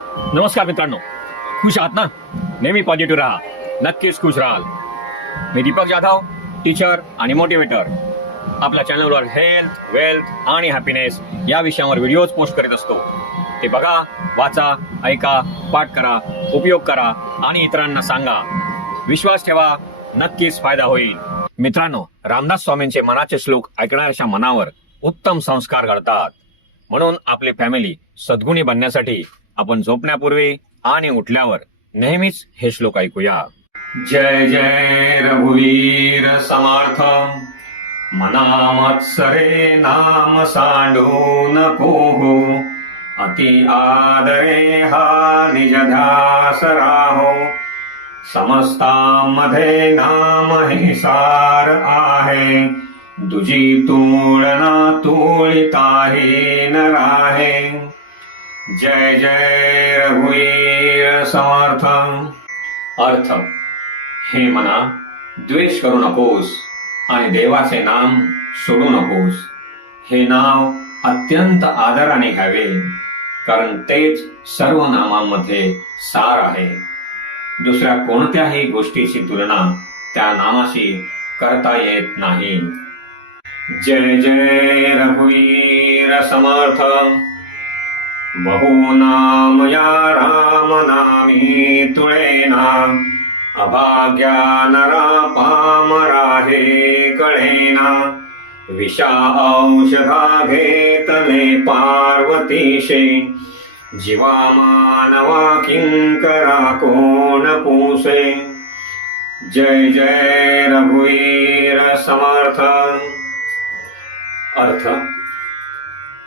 नमस्कार मित्रांनो, खुश आहात ना? नेहमी पॉझिटिव्ह राहा, नक्कीच खुश राहाल. मी दीपक जाधव, टीचर आणि मोटिवेटर. आपल्या चॅनलवर हेल्थ, वेल्थ आणि हॅपीनेस या विषयावर व्हिडिओज पोस्ट करीत असतो. ते बघा, वाचा, ऐका, पाठ करा, उपयोग करा आणि इतरांना सांगा. विश्वास ठेवा, नक्कीच फायदा होईल. मित्रांनो, रामदास स्वामींचे मनाचे श्लोक ऐकणाऱ्याच्या मनावर उत्तम संस्कार घडतात. म्हणून आपली फॅमिली सद्गुणी बनण्यासाठी आपण झोपण्यापूर्वी आणि उठल्यावर नेहमीच हे श्लोक ऐकूया. जय जय रघुवीर समर्थ, मना मत्सरे नाम सांडू नको हो. अति आदरे हा निज ध्यास राहो. समस्तांमध्ये नाम हे सार आहे. दुजी तुळना तुळिताही न राहे. जय जय रघुवीर समर्थ. अर्थ: हे मना, द्वेष करू नकोस आणि देवाचे नाम सोडू नकोस. हे नाव अत्यंत आदराने घ्यावे, कारण तेच सर्व नामांमध्ये सार आहे. दुसऱ्या कोणत्याही गोष्टीची तुलना त्या नामाशी करता येत नाही. जय जय रघुवीर समर्थ. बहु नाम या राम नामी तुळेना. अभाग्या नरा पामरा हे कळेना. विषा औषधा घेतले पार्वतीशे. जीवा मानवा किंकरा कोण पोसे. जय जय रघुवीर समर्थ. अर्थ: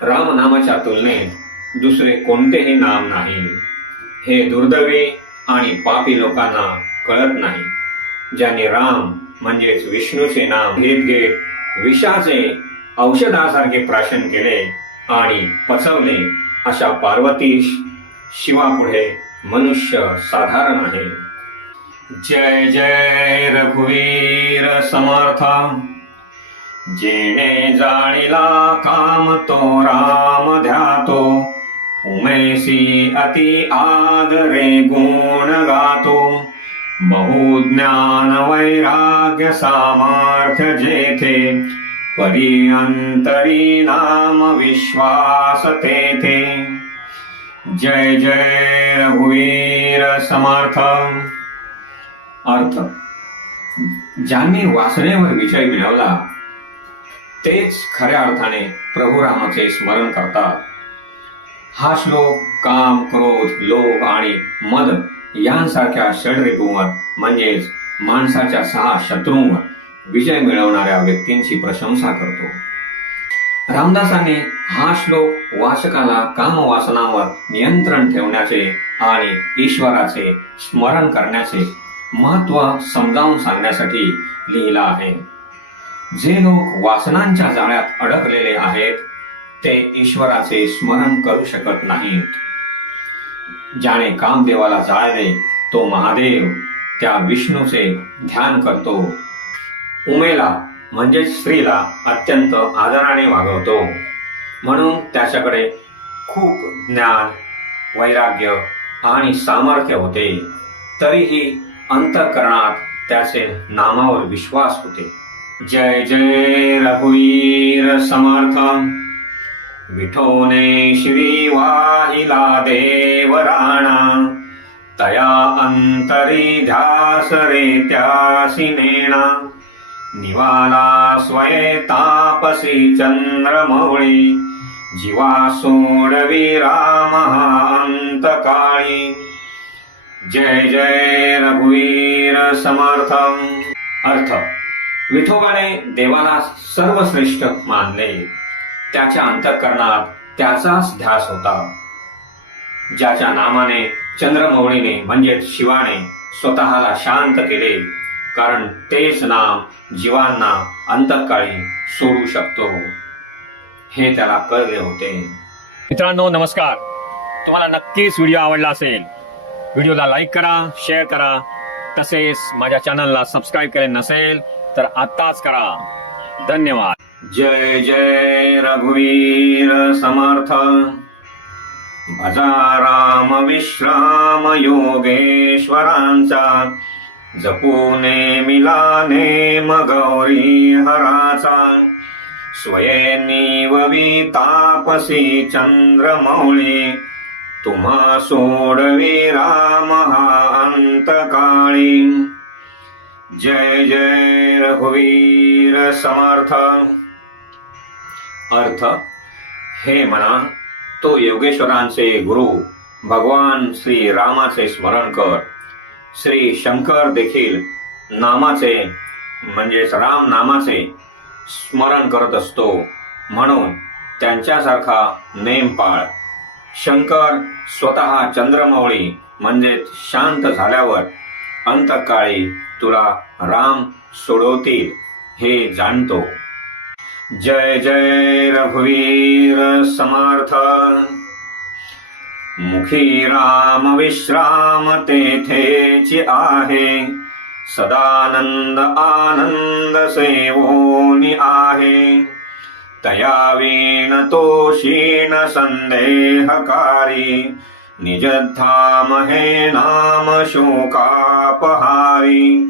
राम नामाच्या तुलनेत दुसरे कोणतेही नाम नाही. हे दुर्दैवी आणि पापी लोकांना कळत नाही, ज्यांनी राम म्हणजेच विष्णूचे नाम घेत घेत विषाचे औषधासारखे प्राशन केले आणि पचवले, अशा पार्वतीश शिवापुढे मनुष्य साधारण आहे. जय जय रघुवीर समर्थ. जेणे जाणिला काम तो राम ध्यातो. उमेसी अति आदरे गुण गातो. बहु ज्ञान वैराग्य सामर्थ्य जेथे. परी अंतरी नाम विश्वास तेथे. जय जय रघुवीर समर्थ. अर्थ: ज्यांनी वासनेवर विजय मिळवला तेच खऱ्या अर्थाने प्रभू रामाचे स्मरण करतात. हा श्लोक काम, क्रोध, लोभ आणि मद यांसारख्या षड्रिपूंवर म्हणजेच माणसाच्या 6 शत्रूंवर विजय मिळवणाऱ्या व्यक्तींची प्रशंसा करतो. रामदासांनी हा श्लोक वाचकाला कामवासनांवर नियंत्रण ठेवण्याचे आणि ईश्वराचे स्मरण करण्याचे महत्त्व समजावून सांगण्यासाठी लिहिला आहे. जे लोक वासनांच्या जाळ्यात अडकलेले आहेत ते ईश्वराचे स्मरण करू शकत नाहीत. ज्याने कामदेवाला जाळले तो महादेव त्या विष्णूचे ध्यान करतो. उमेला म्हणजेच स्त्रीला अत्यंत आदराने वागवतो. म्हणून त्याच्याकडे खूप ज्ञान, वैराग्य आणि सामर्थ्य होते. तरीही अंतःकरणात त्याचे नामावर विश्वास होते. जय जय रघुवीर समर्थ. विठोने श्री वाहिला देव राणा. तया अंतरी ध्यास रे त्यासी नेणा. निवाला स्वये तापसी चंद्रमौळी. जीवा सोडवी राम अंतकाळी. जय जय रघुवीर समर्थ. अर्थ: विठोबाने देवाला सर्वश्रेष्ठ मानले. त्याच्या अंतःकरणात त्याचाच ध्यास होता. ज्याच्या नामाने चंद्रमौळीने म्हणजेच शिवाने स्वतःला शांत केले, कारण तेच नाम जीवांना अंतकाळी सोडू शकतो हे त्याला कळले होते. मित्रांनो नमस्कार. तुम्हाला नक्कीच व्हिडिओ आवडला असेल. व्हिडिओला लाईक करा, शेअर करा. तसेच माझ्या चॅनलला सबस्क्राईब केले नसेल तर आत्ताच करा. धन्यवाद. जय जय रघुवीर समर्थ. भजा राम विश्राम योगेश्वरांचा, जपूने मिला नेम गौरी हराचा, स्वये तापसी चंद्रमौळी, तुम्हा सोडवी राम हा अंतकाळी. जय जय रघुवीर समर्थ. अर्थ, हे मना, तो योगेश्वरांचे गुरु भगवान श्री रामाचे स्मरण कर. श्री शंकर देखील नामाचे म्हणजेच राम नामाचे स्मरण करत असतो, म्हणून त्यांच्यासारखा नेम पाळ. शंकर स्वतः चंद्रमौळी म्हणजे शांत झाल्यावर अंतकाळी तुला राम सोडवतील हे जाणतो. जय जय रघुवीर समर्थ. मुखी राम विश्राम तेथेची आहे, सदानंद आनंद सेवोनी आहे. तया वीण तो क्षीण संदेहकारी, निजधाम हे नाम शोकापहारी.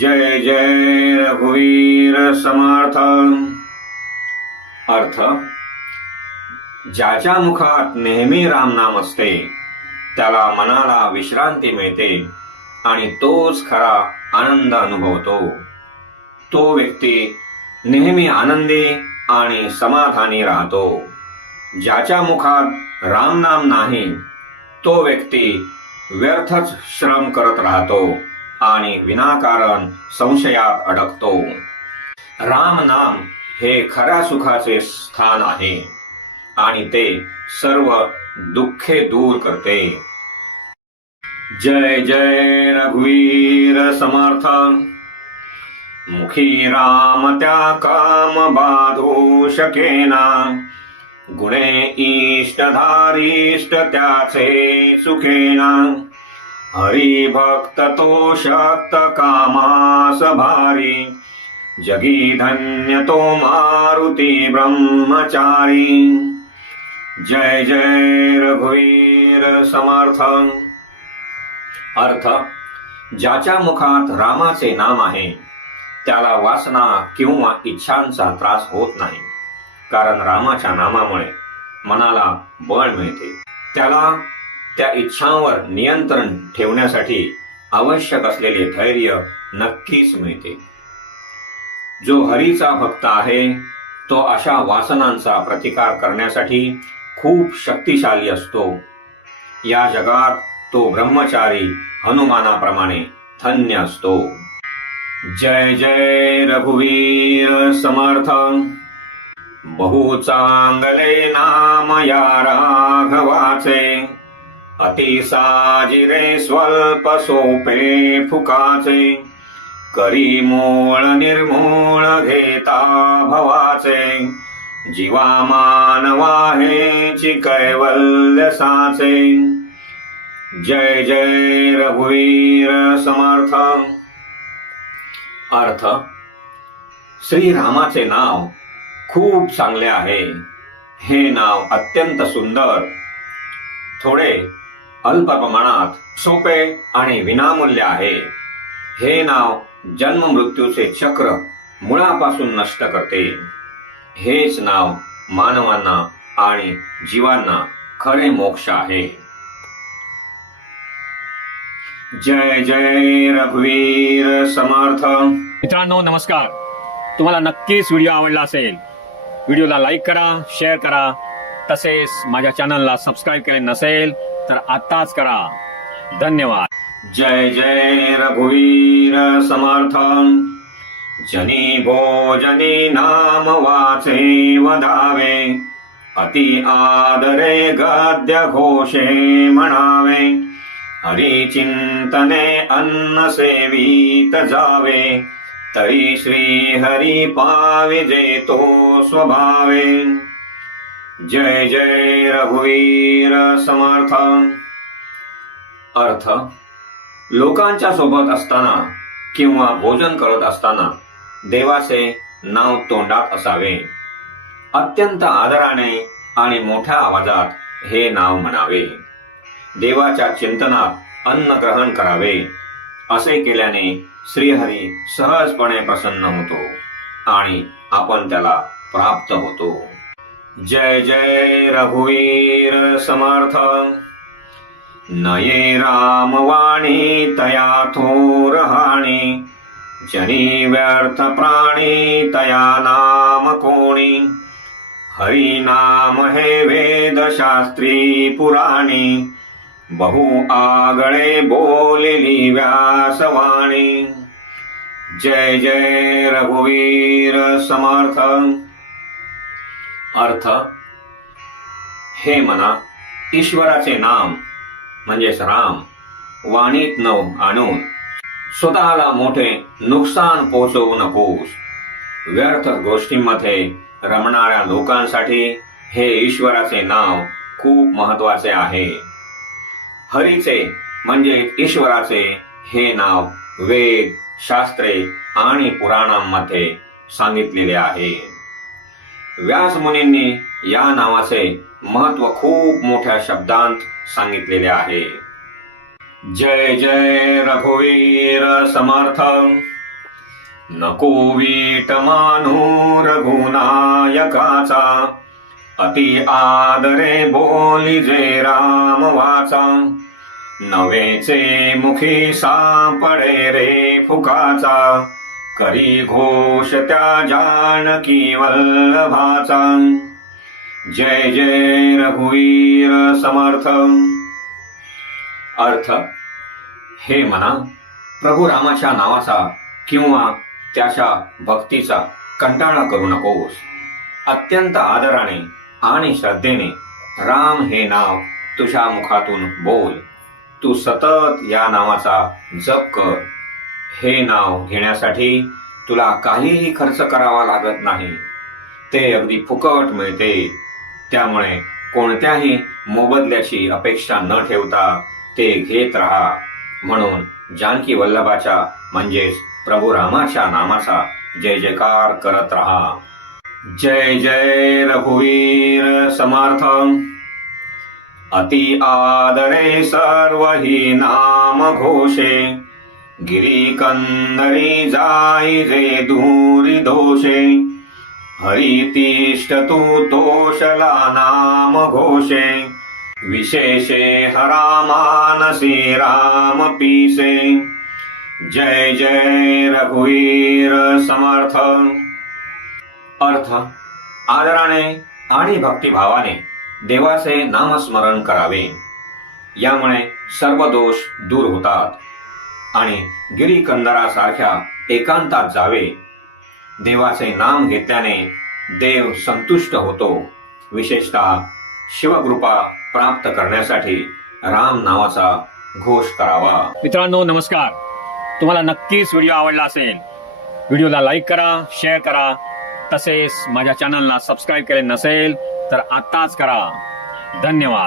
जय जय रघुवीर समर्थ. अर्थ, ज्याच्या मुखात नेहमी रामनाम असते त्याला मनाला विश्रांती मिळते आणि तोच खरा आनंद अनुभवतो. तो व्यक्ती नेहमी आनंदी आणि समाधानी राहतो. ज्याच्या मुखात रामनाम नाही तो व्यक्ती व्यर्थच श्रम करत राहतो आणि विनाकारण संशयात अडकतो. राम नाम हे खऱ्या सुखाचे स्थान आहे आणि ते सर्व दुःखे दूर करते. जय जय रघुवीर समर्थ. मुखी राम त्या काम बाधू शकेना, गुणे इष्टधारिष्ट त्याचे सुखेना. हरी भक्त तो शक्त कामास भारी, जगी धन्य तो मारुती ब्रह्मचारी. जय जय रघुवीर समर्थ. अर्थ, ज्याच्या मुखात रामाचे नाम आहे त्याला वासना किंवा इच्छांचा त्रास होत नाही, कारण रामाच्या नामामुळे मनाला बळ मिळते. त्याला त्या इच्छांवर नियंत्रण ठेवण्यासाठी आवश्यक असलेले धैर्य नक्कीच मिळते. जो हरीचा भक्त आहे तो अशा वासनांचा प्रतिकार करण्यासाठी खूप शक्तिशाली असतो. या जगात तो ब्रह्मचारी हनुमानाप्रमाणे धन्य असतो. जय जय रघुवीर समर्थ. बहु चांगले नाम या राघवाचे, अति साजिरे स्वल्प सोपे फुकाचे. करी मूळ निर्मूळ घेता भवाचे, जीवा मानवा हेची कैवल्य साचे. जय जय रघुवीर समर्थ. अर्थ, श्रीरामाचे नाव खूप चांगले आहे. हे नाव अत्यंत सुंदर, थोडे अल्प प्रमाणात सोपे आणि विनामूल्य आहे. हे नाव जन्म मृत्यूचे चक्र मुळापासून नष्ट करते. हेच नाव मानवांना आणि जीवांना खरे मोक्ष आहे. जय जय रघुवीर समर्थ. मित्रांनो नमस्कार. तुम्हाला नक्कीच व्हिडिओ आवडला असेल. व्हिडिओला लाईक करा, शेअर करा. तसेच माझ्या चॅनलला सबस्क्राईब केले नसेल तर आताच करा. धन्यवाद. जय जय रघुवीर समर्थ. जनी भोजनी नाम वाचे वदावे, अति आदरे गद्य घोषे म्हणावे. हरी चिंतने अन्न सेवित जावे, तरी श्री हरी पाविजे तो स्वभावे. जय जय रघुवीर समर्थ. अर्थ, लोकांच्या सोबत असताना किंवा भोजन करत असताना देवाचे नाव तोंडात असावे. अत्यंत आदराने आणि मोठ्या आवाजात हे नाव म्हणावे. देवाच्या चिंतनात अन्न ग्रहण करावे. असे केल्याने श्रीहरी सहजपणे प्रसन्न होतो आणि आपण त्याला प्राप्त होतो. जय जय रघुवीर समर्थ. नये राम वाणी तया थोर हाणी. जनी व्यर्थ प्राणी तया नाम कोणी. हरि नाम हे वेद शास्त्री पुराणी. बहु आगळे बोलिली व्यासवाणी. जय जय रघुवीर समर्थ. अर्थ. हे मना, ईश्वराचे नाम म्हणजेच राम वाणीत न आणून स्वतःला मोठे नुकसान पोचवू नकोस. व्यर्थ गोष्टींमध्ये रमणाऱ्या लोकांसाठी हे ईश्वराचे नाव खूप महत्वाचे आहे. हरीचे म्हणजे ईश्वराचे हे नाव वेद, शास्त्रे आणि पुराणांमध्ये सांगितलेले आहे. व्यास मुनींनी या नावाचे महत्व खूप मोठ्या शब्दांत सांगितलेले आहे. जय जय रघुवीर समर्थ. नको वीट मानू रघुनायकाचा. अति आदरे बोली जे राम वाचा. नवेचे मुखी सापडे रे फुकाचा. करी घोष त्या जानकी वल्लभाचा. जय जय रघुवीर समर्थ. अर्थ. हे मना, प्रभू रामाच्या नावाचा किंवा त्याच्या भक्तीचा कंटाळा करू नकोस. अत्यंत आदराने आणि श्रद्धेने राम हे नाव तुझ्या मुखातून बोल. तू सतत या नावाचा जप कर. हे नाव घेण्यासाठी तुला काहीही खर्च करावा लागत नाही. ते अगदी फुकट मिळते. त्यामुळे कोणत्याही मोबदल्याची अपेक्षा न ठेवता ते घेत राहा. म्हणून जानकी वल्लभाच्या म्हणजेच प्रभू रामाच्या नामाचा जय जयकार करत राहा. जय जय रघुवीर समर्थ. अति आदरे सर्व ही नाम घोषे. गिरी कंदरी जाई जे दूरी दोषे. हरी तिष्ठ तू तोषला नाम घोषे. विशेषे हरा मानसी राम पीसे. जय जय रघुवीर समर्थ. अर्थ. आदराने आणि भक्तिभावाने देवाचे नामस्मरण करावे. यामुळे सर्व दोष दूर होतात आणि गिरीकंदरासारख्या एकांतात जावे. देवाचे नाम घेतल्याने देव संतुष्ट होतो. विशेषतः शिवकृपा प्राप्त करण्यासाठी राम नावाचा घोष करावा. मित्रांनो नमस्कार. तुम्हाला नक्कीच व्हिडिओ आवडला असेल. व्हिडिओला लाईक करा, शेअर करा. तसेच माझ्या चॅनलला सबस्क्राईब केले नसेल तर आत्ताच करा. धन्यवाद.